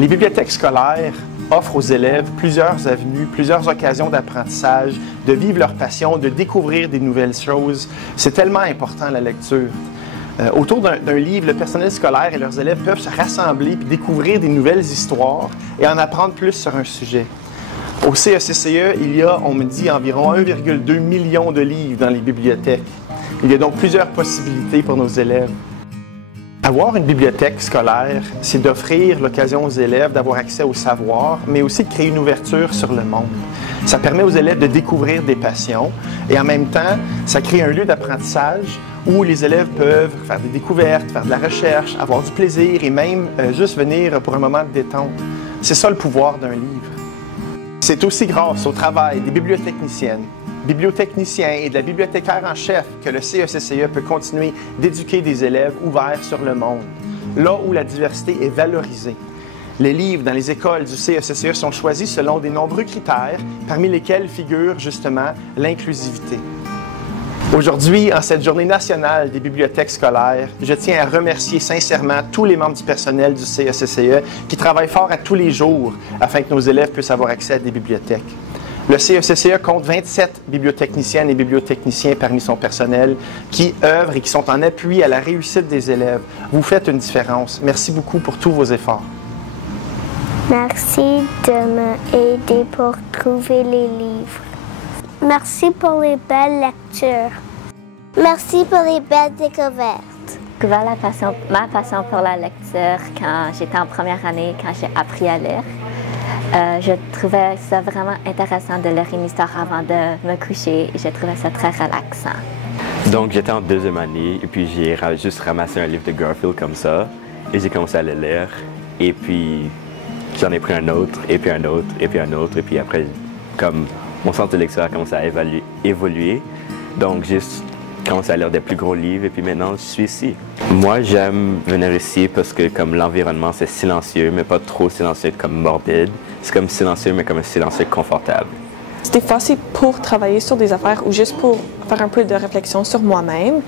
Les bibliothèques scolaires offrent aux élèves plusieurs avenues, plusieurs occasions d'apprentissage, de vivre leur passion, de découvrir des nouvelles choses. C'est tellement important, la lecture. Autour d'un livre, le personnel scolaire et leurs élèves peuvent se rassembler et découvrir des nouvelles histoires et en apprendre plus sur un sujet. Au CECCE, il y a, on me dit, environ 1,2 million de livres dans les bibliothèques. Il y a donc plusieurs possibilités pour nos élèves. Avoir une bibliothèque scolaire, c'est d'offrir l'occasion aux élèves d'avoir accès au savoir, mais aussi de créer une ouverture sur le monde. Ça permet aux élèves de découvrir des passions et en même temps, ça crée un lieu d'apprentissage où les élèves peuvent faire des découvertes, faire de la recherche, avoir du plaisir et même juste venir pour un moment de détente. C'est ça le pouvoir d'un livre. C'est aussi grâce au travail des bibliotechniciennes, bibliotechniciens et de la bibliothécaire en chef que le CECCE peut continuer d'éduquer des élèves ouverts sur le monde, là où la diversité est valorisée. Les livres dans les écoles du CECCE sont choisis selon des nombreux critères, parmi lesquels figure justement l'inclusivité. Aujourd'hui, en cette journée nationale des bibliothèques scolaires, je tiens à remercier sincèrement tous les membres du personnel du CECCE qui travaillent fort à tous les jours afin que nos élèves puissent avoir accès à des bibliothèques. Le CECCE compte 27 bibliotechniciennes et bibliotechniciens parmi son personnel qui œuvrent et qui sont en appui à la réussite des élèves. Vous faites une différence. Merci beaucoup pour tous vos efforts. Merci de m'aider pour trouver les livres. Merci pour les belles lectures. Merci pour les belles découvertes. J'ai découvert ma passion pour la lecture quand j'étais en première année, quand j'ai appris à lire. Je trouvais ça vraiment intéressant de lire une histoire avant de me coucher et je trouvais ça très relaxant. Donc j'étais en deuxième année et puis j'ai juste ramassé un livre de Garfield comme ça et j'ai commencé à le lire et puis j'en ai pris un autre et puis un autre et puis un autre et puis après comme mon sens de lecture a commencé à évoluer. Donc j'ai commencé à lire des plus gros livres et puis maintenant je suis ici. Moi j'aime venir ici parce que comme l'environnement c'est silencieux mais pas trop silencieux comme morbide. C'est comme silencieux mais comme un silencieux confortable. C'était facile pour travailler sur des affaires ou juste pour faire un peu de réflexion sur moi-même.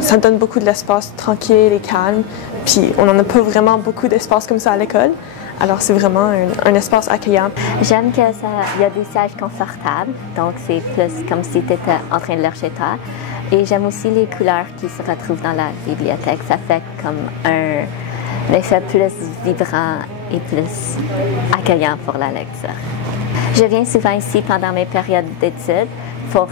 Ça me donne beaucoup de l'espace tranquille et calme. Puis on n'en a pas vraiment beaucoup d'espace comme ça à l'école. Alors c'est vraiment un espace accueillant. J'aime qu'il y a des sièges confortables, donc c'est plus comme si tu étais en train de lire chez toi. Et j'aime aussi les couleurs qui se retrouvent dans la bibliothèque. Ça fait comme un effet plus vibrant et plus accueillant pour la lecture. Je viens souvent ici pendant mes périodes d'études pour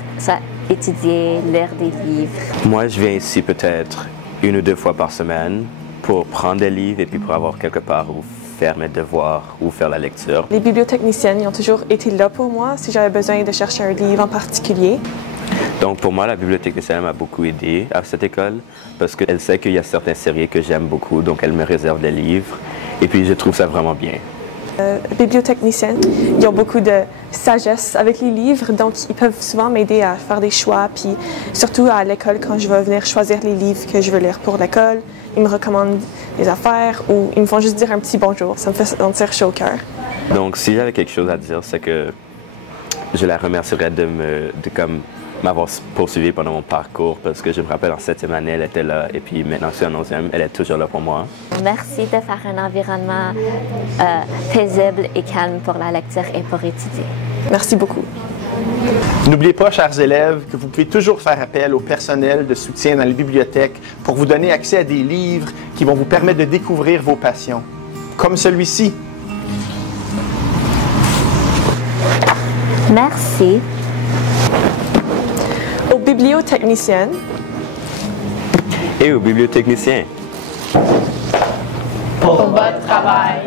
étudier, lire des livres. Moi, je viens ici peut-être 1 ou 2 fois par semaine pour prendre des livres et puis pour avoir quelque part où faire mes devoirs ou faire la lecture. Les bibliotechniciennes ils ont toujours été là pour moi si j'avais besoin de chercher un livre en particulier. Donc pour moi, la bibliotechnicienne m'a beaucoup aidé à cette école parce qu'elle sait qu'il y a certaines séries que j'aime beaucoup, donc elle me réserve des livres et puis je trouve ça vraiment bien. Bibliotechniciennes, ils ont beaucoup de sagesse avec les livres, donc ils peuvent souvent m'aider à faire des choix, puis surtout à l'école quand je vais venir choisir les livres que je veux lire pour l'école, ils me recommandent des affaires ou ils me font juste dire un petit bonjour, ça me fait sentir chaud au cœur. Donc si j'avais quelque chose à dire, c'est que je la remercierais de m'avoir poursuivi pendant mon parcours parce que je me rappelle en 7e année, elle était là et puis maintenant que je suis en 11e, elle est toujours là pour moi. Merci de faire un environnement paisible et calme pour la lecture et pour étudier. Merci beaucoup. N'oubliez pas, chers élèves, que vous pouvez toujours faire appel au personnel de soutien dans les bibliothèques pour vous donner accès à des livres qui vont vous permettre de découvrir vos passions, comme celui-ci. Merci. Aux bibliotechniciennes Et aux bibliotechniciens. Pour votre travail.